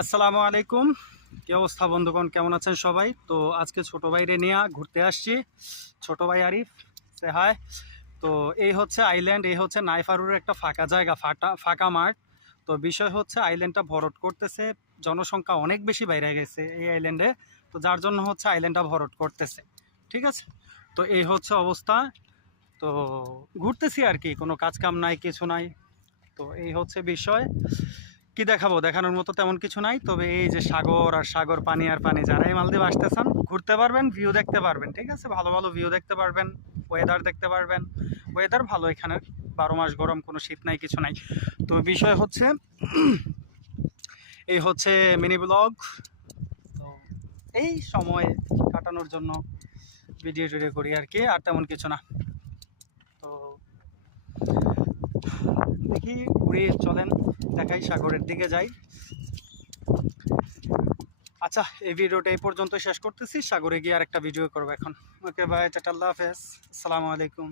আসসালামু আলাইকুম। কি অবস্থা বন্ধুগণ, কেমন আছেন সবাই? তো আজকে ছোট ভাইরে নিয়ে ঘুরতে আসছি। ছোট ভাই আরিফ, সে হাই। তো এই হচ্ছে আইল্যান্ড, এই হচ্ছে নাইফারুর একটা ফাঁকা জায়গা, ফাঁকা মাঠ। তো বিষয় হচ্ছে আইল্যান্ডটা ভরট করতেছে, জনসংখ্যা অনেক বেশি বাইরে গেছে এই আইল্যান্ডে। তো যার জন্য হচ্ছে আইল্যান্ডটা ভরট করতেছে, ঠিক আছে। তো এই হচ্ছে অবস্থা। তো ঘুরতেছি আর কি, কোনো কাজ কাম নাই, কিছু নাই। তো এই হচ্ছে বিষয়। কি দেখাবো, দেখানোর মতো তেমন কিছু নাই, তবে এই যে সাগর আর সাগর, পানি আর পানি। যারা এই মালদ্বীপ আসতেছেন ঘুরতে পারবেন, ভিউ দেখতে পারবেন, ঠিক আছে। ভালো ভালো ভিউ দেখতে পারবেন, ওয়েদার দেখতে পারবেন। ওয়েদার ভালো এখানে, 12 মাস গরম, কোনো শীত নাই, কিছু নাই। তো বিষয় হচ্ছে এই হচ্ছে মিনি ব্লগ। তো এই সময় কাটানোর জন্য ভিডিও টিডিও করি আর কি, আর তেমন কিছু না। তো দেখি, ঘুরে চলেন, দেখাই, সাগরের দিকে যাই। আচ্ছা, এই ভিডিওটা এই পর্যন্ত শেষ করতেছি। সাগরে গিয়ে আরেকটা ভিডিও করবো এখন। ওকে, বাই, টাটা, আল্লাহ হাফেজ, আসসালামু আলাইকুম।